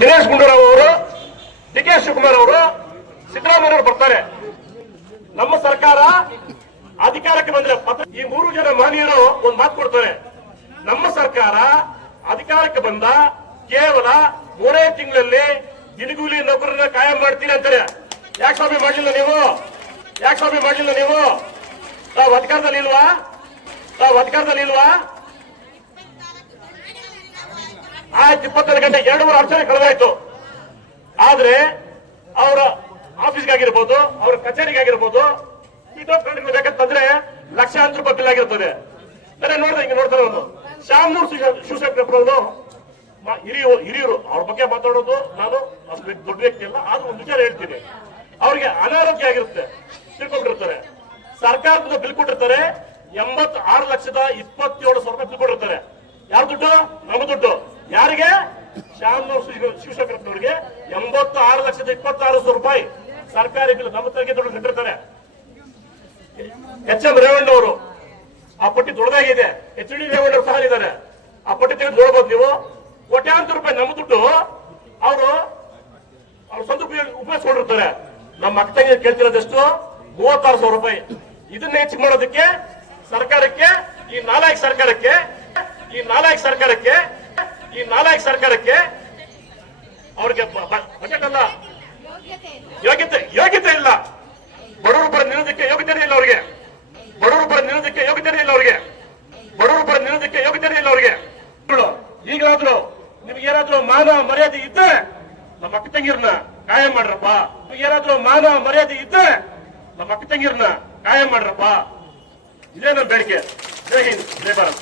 ದಿನೇಶ್ ಗುಂಡೂರಾವ್ ಅವರು, D K Shivakumar ಅವರು, ಸಿದ್ದರಾಮಯ್ಯ ಅವರು ಬರ್ತಾರೆ. ನಮ್ಮ ಸರ್ಕಾರ ಅಧಿಕಾರಕ್ಕೆ ಬಂದ್ರೆ ಈ 3 ಜನ ಮಾನ್ಯರು ಒಂದು ಮಾತು ಕೊಡ್ತಾರೆ. ನಮ್ಮ ಸರ್ಕಾರ ಅಧಿಕಾರಕ್ಕೆ ಬಂದ ಕೇವಲ 3 ತಿಂಗಳಲ್ಲಿ ದಿನಗೂಲಿ ನೌಕರರನ್ನ ಕಾಯಂ ಮಾಡ್ತೀನಿ ಅಂತಾರೆ. ಯಾಕೆ ಸ್ವಾಮಿ ಮಾಡಲಿಲ್ಲ ನೀವು? ಯಾಕೆ ಸ್ವಾಮಿ ಮಾಡಲಿಲ್ಲ ನೀವು? ತಾವು ಅಧಿಕಾರದಲ್ಲಿ ಇಲ್ವಾ? ತಾವು ಅಧಿಕಾರದಲ್ಲಿ ಇಲ್ವಾ? ಆಯ್ತು, 24 ಗಂಟೆ 2 ವರ್ಷ ಕಳೆದಾಯ್ತು. ಆದ್ರೆ ಅವರ ಆಫೀಸ್ಗಾಗಿರ್ಬೋದು, ಅವರ ಕಚೇರಿಗಾಗಿರ್ಬೋದು, ಬೇಕಂತಂದ್ರೆ ಲಕ್ಷಾಂತರ ರೂಪಾಯಿ ಬಿಲ್ ಆಗಿರ್ತದೆ. ನೋಡಿದ್ರೆ ಹಿಂಗೆ ನೋಡ್ತಾರೆ. ಒಂದು ಶಾಮನೂರ್ ಶಿವಶಂಕರಪ್ಪರವರು ಹಿರಿಯರು, ಅವ್ರ ಬಗ್ಗೆ ಮಾತಾಡೋದು ನಾನು ಅಷ್ಟು ದೊಡ್ಡ ವ್ಯಕ್ತಿ ಅಲ್ಲ, ಆದ್ರೂ ಒಂದು ವಿಚಾರ ಹೇಳ್ತೀನಿ. ಅವ್ರಿಗೆ ಅನಾರೋಗ್ಯ ಆಗಿರುತ್ತೆ, ತಿಳ್ಕೊಂಡಿರ್ತಾರೆ. ಸರ್ಕಾರದ ಬಿಲ್ ಕೊಟ್ಟಿರ್ತಾರೆ, 86,27,000 ರೂಪಾಯಿ ಬಿಲ್ ಕೊಟ್ಟಿರ್ತಾರೆ. ಯಾರ ದುಡ್ಡು? ನಮ್ಮ ದುಡ್ಡು. ಯಾರಿಗೆ? ಶಾಮನೂರ್ ಶಿವಶಂಕರಪ್ಪನವ್ರಿಗೆ 86,26,000 ರೂಪಾಯಿ ಸರ್ಕಾರಿ ಬಿಲ್ ನಮ್ಮ ತೆರಿಗೆ ದುಡ್ಡು ಕಟ್ಟಿರ್ತಾರೆ. ಎಚ್ ಎಂ ರೇವಣ್ಣ ಅವರು ಆ ಪಟ್ಟಿ ದೊಡ್ಡದಾಗಿದೆ. ಎಚ್ ಡಿ ರೇವಣ್ಣ ಸಹ ಇದ್ದಾರೆ. ಆ ಪಟ್ಟಿ ತೆಗೆದು ನೋಡ್ಬೋದು ನೀವು. ಕೋಟ್ಯಾಂತರ ರೂಪಾಯಿ ನಮ್ಮ ದುಡ್ಡು ಅವರು ಸ್ವಂತ ಉಪಯೋಗಿಸ್ಕೊಂಡಿರ್ತಾರೆ. ನಮ್ಮ ಅಕ್ಕ ತಂಗಿ ಕೇಳ್ತಿರೋದೆಷ್ಟು? 36,000 ರೂಪಾಯಿ. ಇದನ್ನ ಹೆಚ್ಚು ಮಾಡೋದಕ್ಕೆ ಸರ್ಕಾರಕ್ಕೆ, ಈ ನಾಲಾಯಕ ಸರ್ಕಾರಕ್ಕೆ ಅವ್ರಿಗೆ ಬಜೆಟ್ ಅಲ್ಲ, ಯೋಗ್ಯತೆ ಇಲ್ಲ. ಬಡವರು ಪರ ನಿಲ್ಲೋದಕ್ಕೆ ಯೋಗ್ಯತೆ ಇಲ್ಲ ಅವ್ರಿಗೆ. ಈಗಲಾದ್ರೂ ನಿಮ್ಗೇನಾದ್ರೂ ಮಾನ ಮರ್ಯಾದೆ ಇದ್ದರೆ ನಮ್ಮ ಅಕ್ಕ ತಂಗಿರನ್ನ ಕಾಯಂ ಮಾಡ್ರಪ್ಪ. ಇದೇ ನಮ್ಮ ಬೇಡಿಕೆ. ಜೈ ಹಿಂದ್, ಜೈ ಭಾರತ್.